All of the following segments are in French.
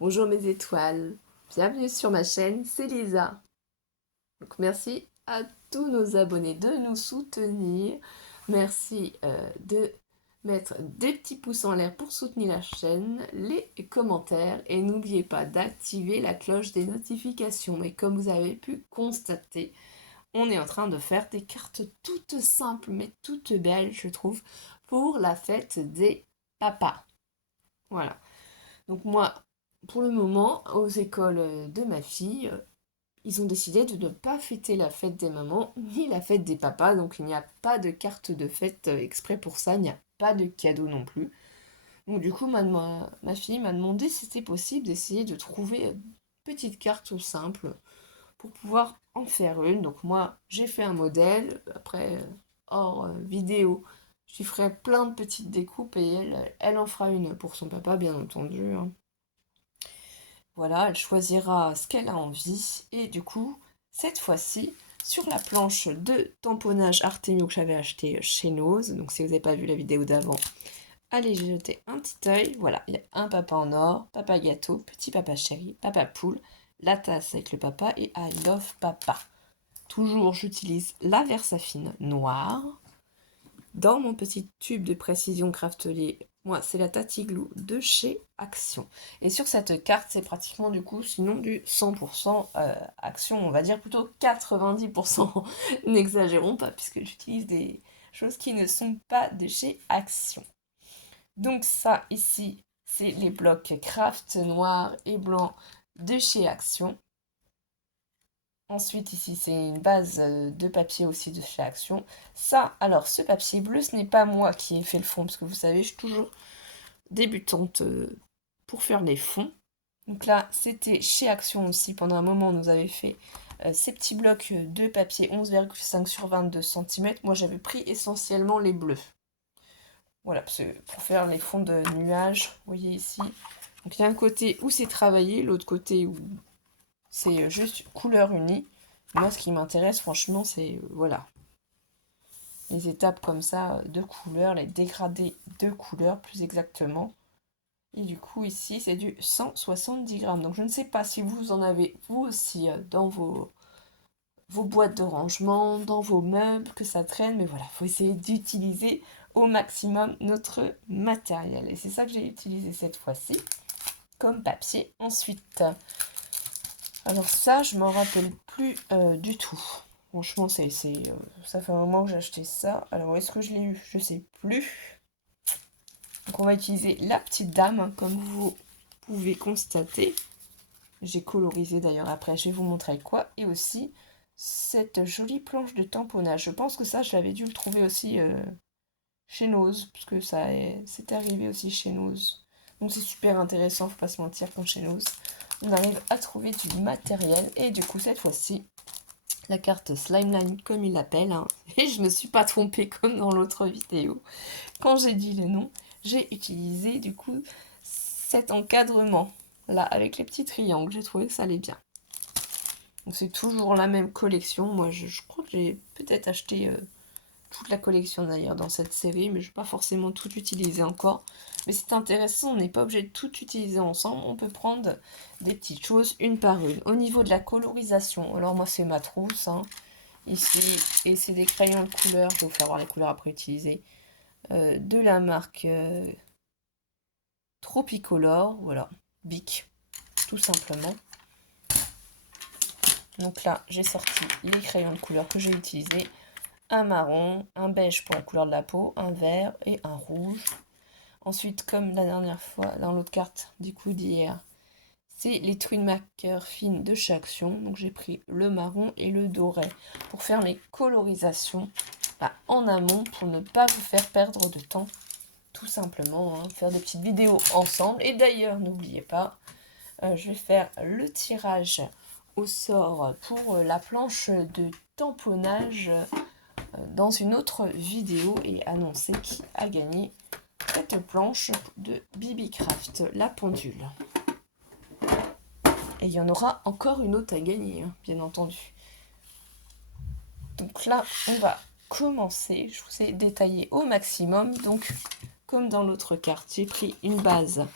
Bonjour mes étoiles, bienvenue sur ma chaîne, c'est Lisa. Donc merci à tous nos abonnés de nous soutenir. Merci de mettre des petits pouces en l'air pour soutenir la chaîne, les commentaires et n'oubliez pas d'activer la cloche des notifications. Et comme vous avez pu constater, on est en train de faire des cartes toutes simples mais toutes belles, je trouve, pour la fête des papas. Voilà. Donc moi, pour le moment, aux écoles de ma fille, ils ont décidé de ne pas fêter la fête des mamans ni la fête des papas, donc il n'y a pas de carte de fête exprès pour ça, il n'y a pas de cadeau non plus. Donc du coup, ma fille m'a demandé si c'était possible d'essayer de trouver une petite carte simple pour pouvoir en faire une. Donc moi, j'ai fait un modèle, après, hors vidéo, je lui ferai plein de petites découpes et elle en fera une pour son papa, bien entendu, hein. Voilà, elle choisira ce qu'elle a envie. Et du coup, cette fois-ci, sur la planche de tamponnage Artemio que j'avais acheté chez Nose, donc si vous n'avez pas vu la vidéo d'avant, allez jeter un petit œil. Voilà, il y a un papa en or, papa gâteau, petit papa chéri, papa poule, la tasse avec le papa et I love papa. Toujours, j'utilise la Versafine noire. Dans mon petit tube de précision Craftelier, moi, c'est la Tatiglou de chez Action. Et sur cette carte, c'est pratiquement du coup, sinon du 100% Action, on va dire plutôt 90%. N'exagérons pas, puisque j'utilise des choses qui ne sont pas de chez Action. Donc ça, ici, c'est les blocs Craft noir et blanc de chez Action. Ensuite, ici, c'est une base de papier aussi de chez Action. Ça, alors, ce papier bleu, ce n'est pas moi qui ai fait le fond, parce que vous savez, je suis toujours débutante pour faire les fonds. Donc là, c'était chez Action aussi. Pendant un moment, on nous avait fait ces petits blocs de papier 11,5 sur 22 cm. Moi, j'avais pris essentiellement les bleus. Voilà, pour faire les fonds de nuages, vous voyez ici. Donc, il y a un côté où c'est travaillé, l'autre côté où c'est juste couleur unie. Moi, ce qui m'intéresse, franchement, c'est voilà, les étapes comme ça de couleurs, les dégradés de couleurs plus exactement. Et du coup, ici, c'est du 170 grammes. Donc, je ne sais pas si vous en avez, vous aussi, dans vos boîtes de rangement, dans vos meubles, que ça traîne. Mais voilà, il faut essayer d'utiliser au maximum notre matériel. Et c'est ça que j'ai utilisé cette fois-ci comme papier. Ensuite, alors ça, je m'en rappelle plus du tout. Franchement, ça fait un moment que j'ai acheté ça. Alors, où est-ce que je l'ai eu? Je sais plus. Donc, on va utiliser la petite dame, hein, comme vous pouvez constater. J'ai colorisé d'ailleurs après, je vais vous montrer quoi. Et aussi, cette jolie planche de tamponnage. Je pense que ça, je l'avais dû le trouver aussi chez Nose, puisque c'est arrivé aussi chez Nose. Donc, c'est super intéressant, faut pas se mentir, quand chez Nose, on arrive à trouver du matériel. Et du coup, cette fois-ci, la carte Slimeline comme il l'appelle, hein. Et je ne me suis pas trompée comme dans l'autre vidéo. Quand j'ai dit le nom, j'ai utilisé du coup cet encadrement là avec les petits triangles. J'ai trouvé que ça allait bien. Donc c'est toujours la même collection. Moi je crois que j'ai peut-être acheté toute la collection d'ailleurs dans cette série, mais je ne vais pas forcément tout utiliser encore. Mais c'est intéressant, on n'est pas obligé de tout utiliser ensemble. On peut prendre des petites choses une par une. Au niveau de la colorisation, alors moi c'est ma trousse, hein, ici, et c'est des crayons de couleur, je vais vous faire voir les couleurs après utiliser, de la marque Tropicolor, voilà, Bic, tout simplement. Donc là, j'ai sorti les crayons de couleur que j'ai utilisés. Un marron, un beige pour la couleur de la peau, un vert et un rouge. Ensuite, comme la dernière fois, dans l'autre carte du coup d'hier, c'est les Twin Marker fines de chez Action. Donc j'ai pris le marron et le doré pour faire mes colorisations en amont pour ne pas vous faire perdre de temps. Tout simplement, hein, faire des petites vidéos ensemble. Et d'ailleurs, n'oubliez pas, je vais faire le tirage au sort pour la planche de tamponnage dans une autre vidéo et annoncer qui a gagné cette planche de Bibi Craft, la pendule. Et il y en aura encore une autre à gagner, hein, bien entendu. Donc là, on va commencer. Je vous ai détaillé au maximum. Donc, comme dans l'autre carte, j'ai pris une base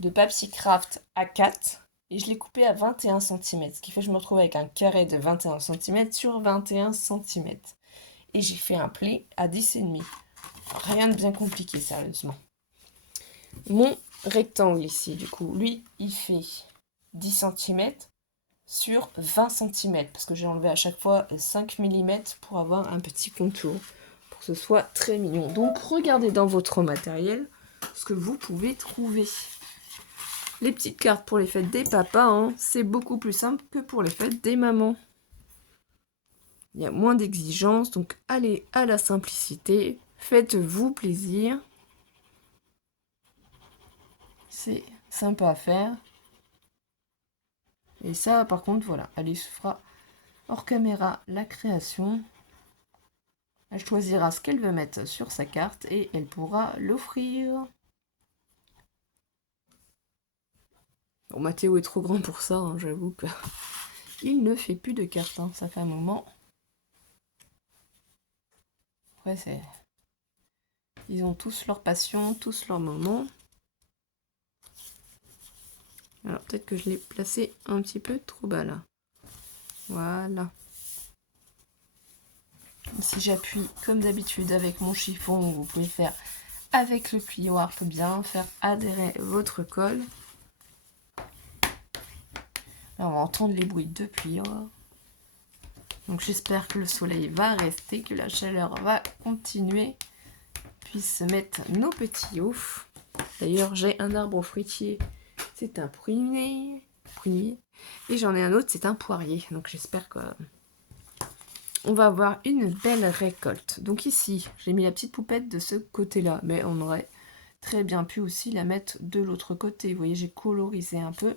de papier craft A4 et je l'ai coupé à 21 cm, ce qui fait que je me retrouve avec un carré de 21 cm sur 21 cm. Et j'ai fait un pli à 10,5. Rien de bien compliqué, sérieusement. Mon rectangle ici, du coup, lui, il fait 10 cm sur 20 cm, parce que j'ai enlevé à chaque fois 5 mm pour avoir un petit contour, pour que ce soit très mignon. Donc, regardez dans votre matériel ce que vous pouvez trouver. Les petites cartes pour les fêtes des papas, hein, c'est beaucoup plus simple que pour les fêtes des mamans. Il y a moins d'exigences, donc allez à la simplicité, faites-vous plaisir. C'est sympa à faire. Et ça, par contre, voilà, Alice fera hors caméra la création. Elle choisira ce qu'elle veut mettre sur sa carte et elle pourra l'offrir. Bon, Mathéo est trop grand pour ça, hein, j'avoue que il ne fait plus de cartes, hein, ça fait un moment. Après, c'est... Ils ont tous leur passion, tous leur moment. Alors, peut-être que je l'ai placé un petit peu trop bas, là. Voilà. Si j'appuie, comme d'habitude, avec mon chiffon, vous pouvez le faire avec le plioir pour bien faire adhérer votre colle. Là, on va entendre les bruits de plioir. Donc, j'espère que le soleil va rester, que la chaleur va continuer. Puisse se mettre nos petits oufs. D'ailleurs, j'ai un arbre fruitier. C'est un prunier. Et j'en ai un autre, c'est un poirier. Donc, j'espère que... on va avoir une belle récolte. Donc ici, j'ai mis la petite poupette de ce côté-là, mais on aurait très bien pu aussi la mettre de l'autre côté. Vous voyez, j'ai colorisé un peu.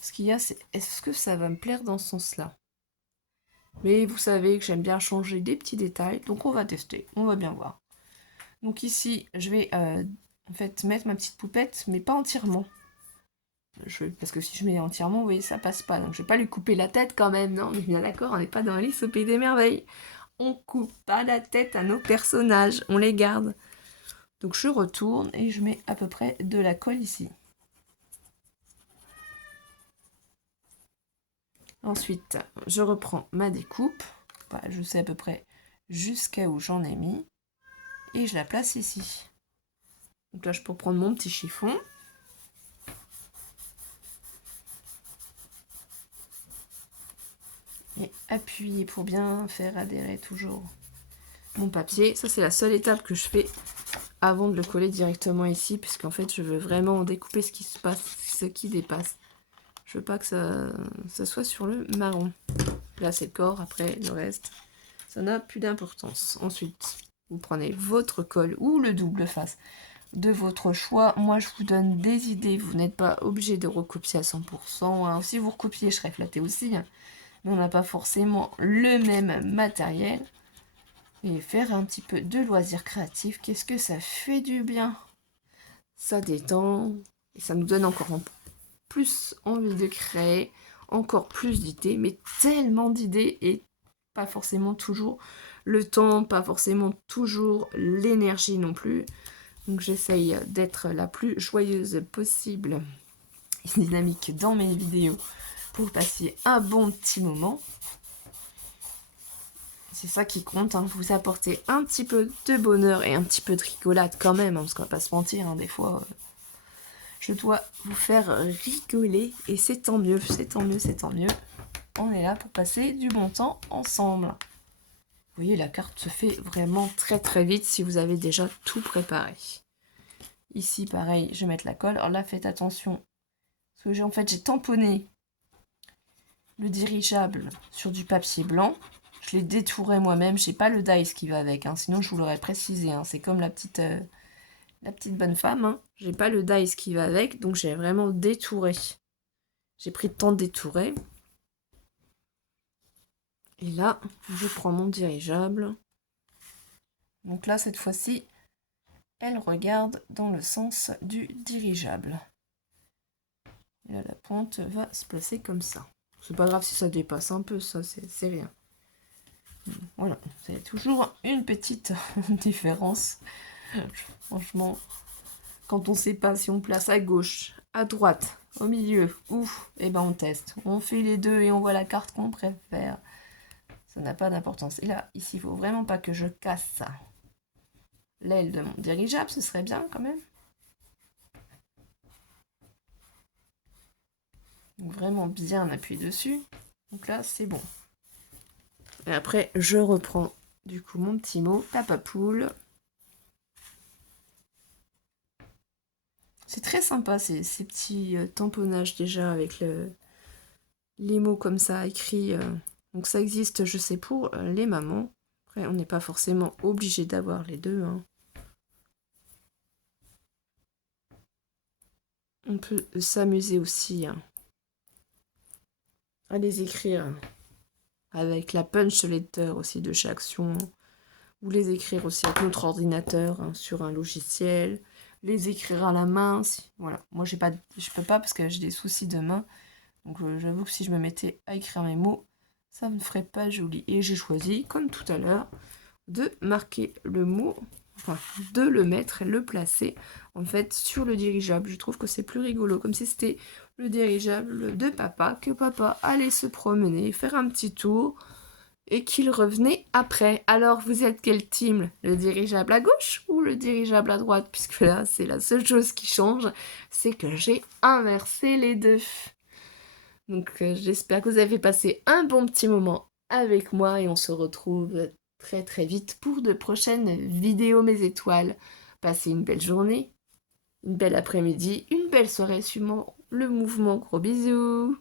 Ce qu'il y a, c'est est-ce que ça va me plaire dans ce sens-là? Mais vous savez que j'aime bien changer des petits détails, donc on va tester, on va bien voir. Donc ici, je vais en fait mettre ma petite poupette, mais pas entièrement. Parce que si je mets entièrement, vous voyez, ça passe pas. Donc je vais pas lui couper la tête quand même, non, mais bien d'accord, on n'est pas dans Alice au Pays des Merveilles. On coupe pas la tête à nos personnages, on les garde. Donc je retourne et je mets à peu près de la colle ici. Ensuite, je reprends ma découpe. Voilà, je sais à peu près jusqu'à où j'en ai mis. Et je la place ici. Donc là, je peux prendre mon petit chiffon. Et appuyer pour bien faire adhérer toujours mon papier. Ça, c'est la seule étape que je fais avant de le coller directement ici, puisqu'en fait, je veux vraiment découper ce qui se passe, ce qui dépasse. Je veux pas que ça soit sur le marron. Là, c'est le corps. Après, le reste, ça n'a plus d'importance. Ensuite, vous prenez votre colle ou le double face de votre choix. Moi, je vous donne des idées. Vous n'êtes pas obligé de recopier à 100%. Hein. Si vous recopiez, je serais flattée aussi. Hein. Mais on n'a pas forcément le même matériel. Et faire un petit peu de loisirs créatifs, qu'est-ce que ça fait du bien? Ça détend. Et ça nous donne encore plus envie de créer, encore plus d'idées, mais tellement d'idées et pas forcément toujours le temps, pas forcément toujours l'énergie non plus. Donc j'essaye d'être la plus joyeuse possible et dynamique dans mes vidéos pour passer un bon petit moment. C'est ça qui compte, hein, vous apporter un petit peu de bonheur et un petit peu de rigolade quand même, hein, parce qu'on va pas se mentir, hein, des fois... je dois vous faire rigoler et c'est tant mieux, c'est tant mieux, c'est tant mieux. On est là pour passer du bon temps ensemble. Vous voyez, la carte se fait vraiment très très vite si vous avez déjà tout préparé. Ici, pareil, je vais mettre la colle. Alors là, faites attention. Parce que j'ai tamponné le dirigeable sur du papier blanc. Je l'ai détouré moi-même. J'ai pas le dice qui va avec. Hein, sinon, je vous l'aurais précisé. Hein, c'est comme la petite bonne femme. Hein. J'ai pas le dice qui va avec. Donc, j'ai vraiment détouré. J'ai pris le temps de détourer. Et là, je prends mon dirigeable. Donc là, cette fois-ci, elle regarde dans le sens du dirigeable. Et là, la pointe va se placer comme ça. C'est pas grave si ça dépasse un peu, ça, c'est rien. Voilà, c'est toujours une petite différence. Franchement, quand on sait pas si on place à gauche, à droite, au milieu, ouf, et ben on teste. On fait les deux et on voit la carte qu'on préfère. Ça n'a pas d'importance. Et là, ici, il faut vraiment pas que je casse ça. L'aile de mon dirigeable, ce serait bien quand même. Donc vraiment bien appuyer dessus. Donc là, c'est bon. Et après, je reprends du coup mon petit mot, tapapoule. C'est très sympa ces petits tamponnages déjà avec les mots comme ça écrits. Donc ça existe, je sais, pour les mamans. Après, on n'est pas forcément obligé d'avoir les deux. Hein. On peut s'amuser aussi hein, à les écrire avec la punch letter aussi de chez Action. Ou les écrire aussi avec notre ordinateur hein, sur un logiciel. Les écrire à la main. Voilà. Moi, je peux pas parce que j'ai des soucis de main. Donc j'avoue que si je me mettais à écrire mes mots, ça ne ferait pas joli. Et j'ai choisi, comme tout à l'heure, de marquer le mot, enfin de le mettre et le placer en fait sur le dirigeable. Je trouve que c'est plus rigolo, comme si c'était le dirigeable de papa, que papa allait se promener, faire un petit tour et qu'il revenait après. Alors vous êtes quel team? Le dirigeable à gauche ou le dirigeable à droite? Puisque là c'est la seule chose qui change, c'est que j'ai inversé les deux. Donc j'espère que vous avez passé un bon petit moment avec moi et on se retrouve très très vite pour de prochaines vidéos mes étoiles. Passez une belle journée, une belle après-midi, une belle soirée suivant le mouvement. Gros bisous!